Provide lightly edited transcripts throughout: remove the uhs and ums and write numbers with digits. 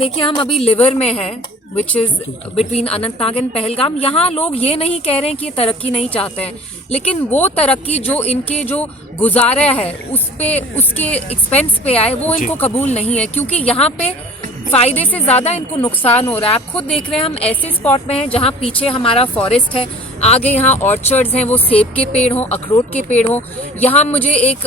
देखिए हम अभी लिवर में हैं, which is between Anantnag and Pahalgam. यहाँ लोग ये नहीं कह रहे हैं कि ये तरक्की नहीं चाहते हैं, लेकिन वो तरक्की जो इनके जो गुजारा है उस पे उसके एक्सपेंस पे आए वो इनको कबूल नहीं है, क्योंकि यहाँ पे फायदे से ज्यादा इनको नुकसान हो रहा है। आप खुद देख रहे हैं हम ऐसे स्पॉट में हैं जहाँ पीछे हमारा फॉरेस्ट है, आगे यहाँ ऑर्चर्ड्स हैं, वो सेब के पेड़ हों, अखरोट के पेड़ हों। यहाँ मुझे एक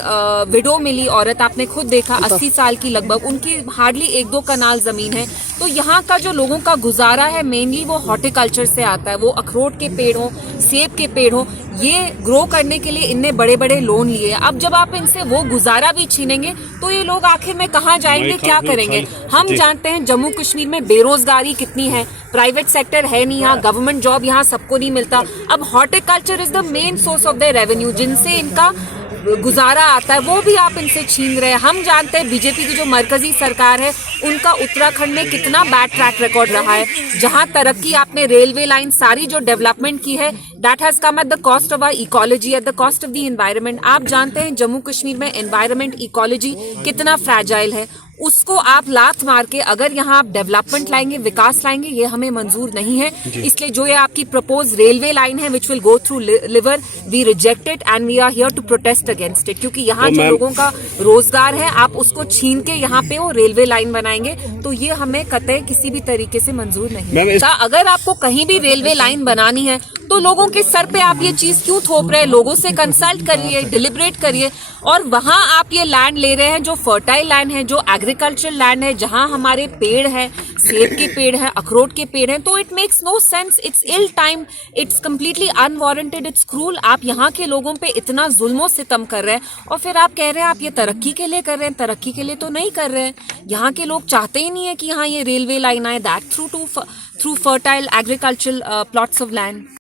विडो मिली औरत, आपने खुद देखा 80 साल की लगभग, उनकी हार्डली 1-2 कनाल जमीन है। तो यहाँ का जो लोगों का गुजारा है मेनली वो हॉर्टिकल्चर से आता है। वो अखरोट के पेड़ हों, सेब के पेड़ हों, ये ग्रो करने के लिए इनने बड़े बड़े लोन लिए। अब जब आप इनसे वो गुजारा भी छीनेंगे तो ये लोग आखिर में कहाँ जाएंगे, क्या करेंगे? हम जानते हैं जम्मू कश्मीर में बेरोजगारी कितनी है, प्राइवेट सेक्टर है नहीं यहाँ, गवर्नमेंट जॉब यहाँ सबको नहीं मिलता। अब horticulture is the main source of the revenue, जिनसे इनका गुजारा आता है, वो भी आप इनसे छीन रहे हैं। हम जानते हैं बीजेपी की जो मरकजी सरकार है उनका उत्तराखंड में कितना बैड ट्रैक रिकॉर्ड रहा है। जहां तरक्की आपने रेलवे लाइन सारी जो डेवलपमेंट की है, that has come at the cost of our ecology, at the cost of the environment. आप जानते हैं जम्मू कश्मीर में एनवायरनमेंट इकोलॉजी कितना फ्रैजाइल है, उसको आप लात मार के अगर यहाँ आप डेवलपमेंट लाएंगे, विकास लाएंगे, ये हमें मंजूर नहीं है। इसलिए जो ये आपकी प्रपोज रेलवे लाइन है which will go through liver, we reject it and we are here to protest against it, क्योंकि यहाँ जो लोगों का रोजगार है आप उसको छीन के यहाँ पे वो रेलवे लाइन बनाएंगे, तो ये हमें कतई किसी भी तरीके से मंजूर नहीं है। अगर आपको कहीं भी रेलवे लाइन बनानी है तो लोगों के सर पे आप ये चीज क्यों थोप रहे हैं? लोगों से कंसल्ट करिए, डिलिब्रेट करिए, और वहां आप ये लैंड ले रहे हैं जो फर्टाइल लैंड है, जो एग्रीकल्चरल लैंड है, जहां हमारे पेड़ है, सेब के पेड़ है, अखरोट के पेड़ हैं, तो it makes no sense, it's ill time, it's completely unwarranted, it's cruel. आप यहाँ के लोगों पे इतना जुल्मो सितम कर रहे हैं और फिर आप कह रहे हैं आप ये तरक्की के लिए कर रहे हैं। तरक्की के लिए तो नहीं कर रहे हैं। यहाँ के लोग चाहते ही नहीं है कि यहाँ ये रेलवे लाइन आए, that through fertile agricultural plots of land.